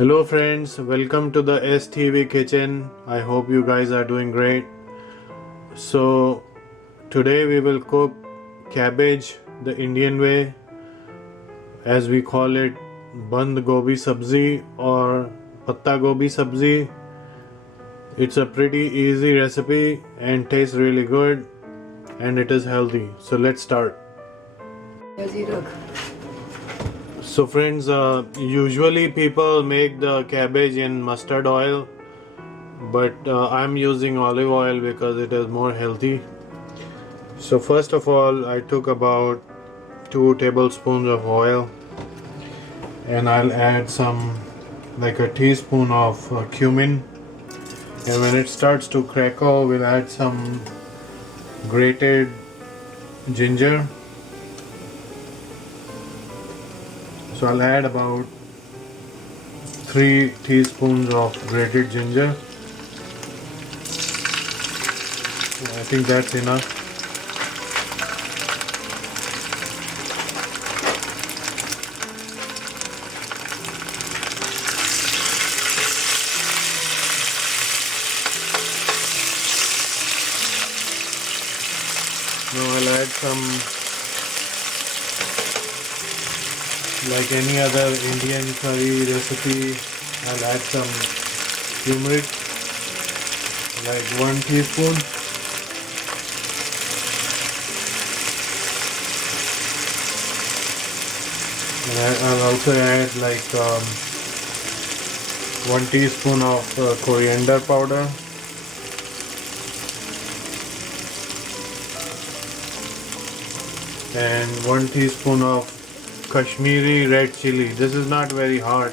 Hello friends, welcome to the STV kitchen. I hope you guys are doing great. So today we will cook cabbage the Indian way, as we call it band gobi sabzi or patta gobi sabzi. It's a pretty easy recipe and tastes really good, and it is healthy. So let's start. So friends, usually people make the cabbage in mustard oil, but I'm using olive oil because it is more healthy. So first of all, I took about 2 tablespoons of oil, and I'll add some, like a teaspoon of cumin, and when it starts to crackle, we'll add some grated ginger. So I'll add about 3 teaspoons of grated ginger. I think that's enough. Now I'll add some, like any other Indian curry recipe, I'll add some turmeric, like 1 teaspoon. And I'll also add like 1 teaspoon of coriander powder. And 1 teaspoon of Kashmiri red chili. This is not very hot,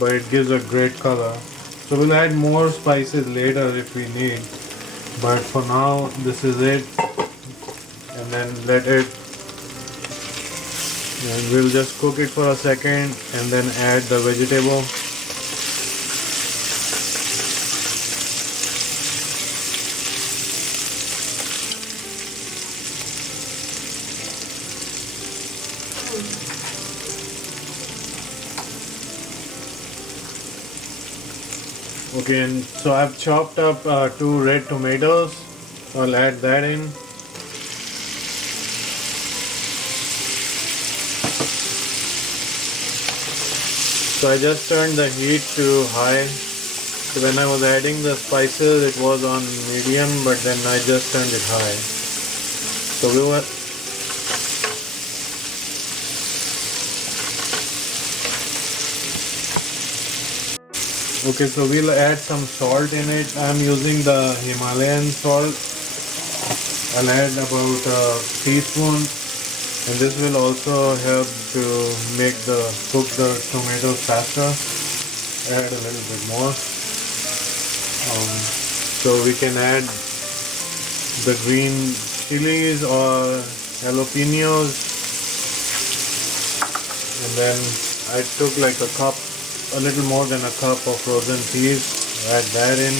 but it gives a great color. So we'll add more spices later if we need, but for now this is it. And then and we'll just cook it for a second and then add the vegetable. Okay, and so I've chopped up 2 red tomatoes. I'll add that in. So I just turned the heat to high. So when I was adding the spices, it was on medium, but then I just turned it high. So we were okay, so we'll add some salt in it. I'm using the Himalayan salt. I'll add about a teaspoon, and this will also help to cook the tomatoes faster. Add a little bit more. So we can add the green chilies or jalapenos, and then I took like a little more than a cup of frozen peas. Add that in.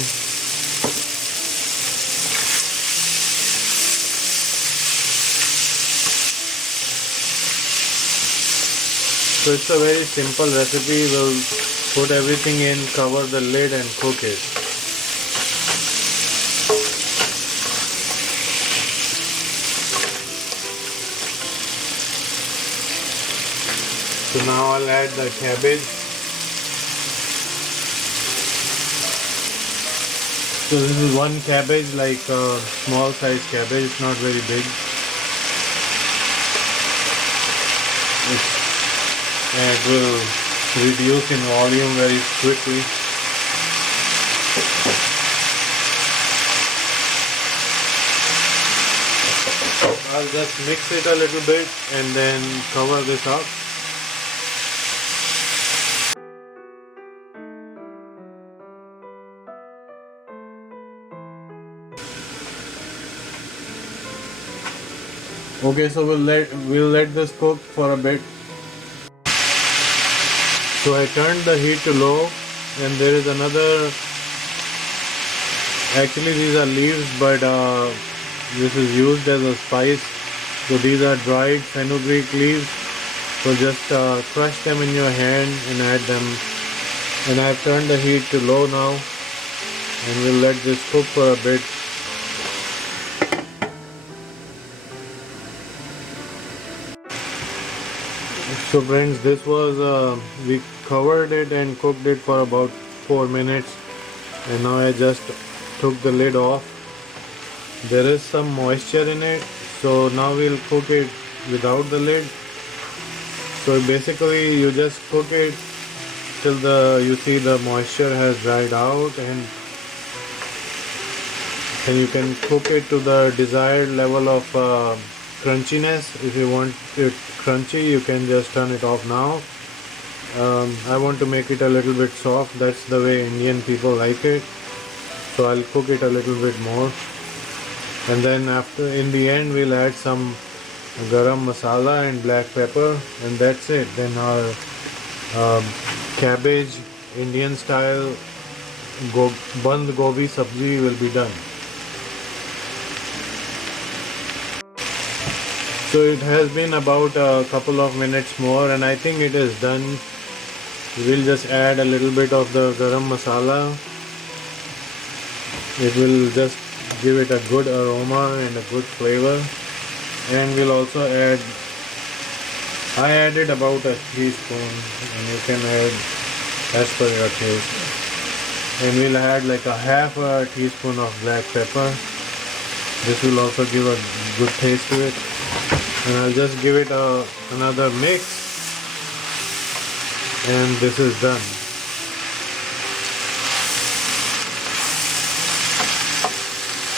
So it's a very simple recipe. We'll put everything in, cover the lid and cook it. So now I'll add the cabbage. So this is 1 cabbage, like a small size cabbage, it's not very big. And it will reduce in volume very quickly. I'll just mix it a little bit and then cover this up. Okay, so we'll let this cook for a bit. So I turned the heat to low, and there is another. Actually, these are leaves, but this is used as a spice. So these are dried fenugreek leaves. So just crush them in your hand and add them and I've turned the heat to low now, and we'll let this cook for a bit. So friends, this was we covered it and cooked it for about 4 minutes, and now I just took the lid off. There is some moisture in it, so now we'll cook it without the lid. So basically you just cook it till you see the moisture has dried out, and you can cook it to the desired level of crunchiness. If you want it crunchy, you can just turn it off now. I want to make it a little bit soft. That's the way Indian people like it, so I'll cook it a little bit more, and then in the end we'll add some garam masala and black pepper, and that's it. Then our cabbage Indian style band gobi sabzi will be done. So it has been about a couple of minutes more, and I think it is done. We'll just add a little bit of the garam masala. It will just give it a good aroma and a good flavor. And we'll also I added about a teaspoon, and you can add as per your taste. And we'll add like a half a teaspoon of black pepper. This will also give a good taste to it. And I'll just give it another mix, and this is done.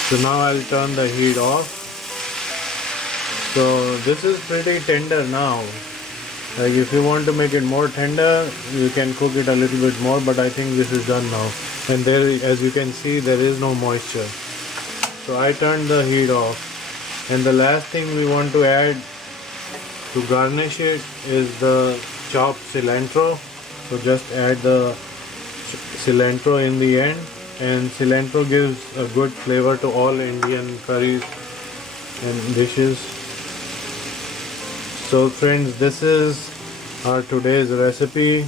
So now I'll turn the heat off. So this is pretty tender now. Like if you want to make it more tender, you can cook it a little bit more, but I think this is done now. And there, as you can see, there is no moisture. So I turned the heat off. And the last thing we want to add to garnish it is the chopped cilantro. So just add the cilantro in the end, and cilantro gives a good flavor to all Indian curries and dishes. So friends, this is our today's recipe,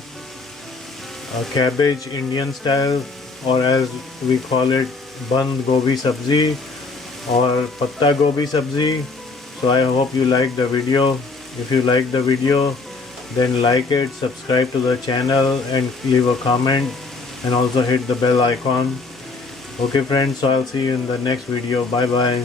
a cabbage Indian style, or as we call it, band gobi sabzi or patta gobi sabzi. So I hope you liked the video. If you liked the video, then like it, subscribe to the channel, and leave a comment, and also hit the bell icon. Okay friends, so I'll see you in the next video. Bye bye.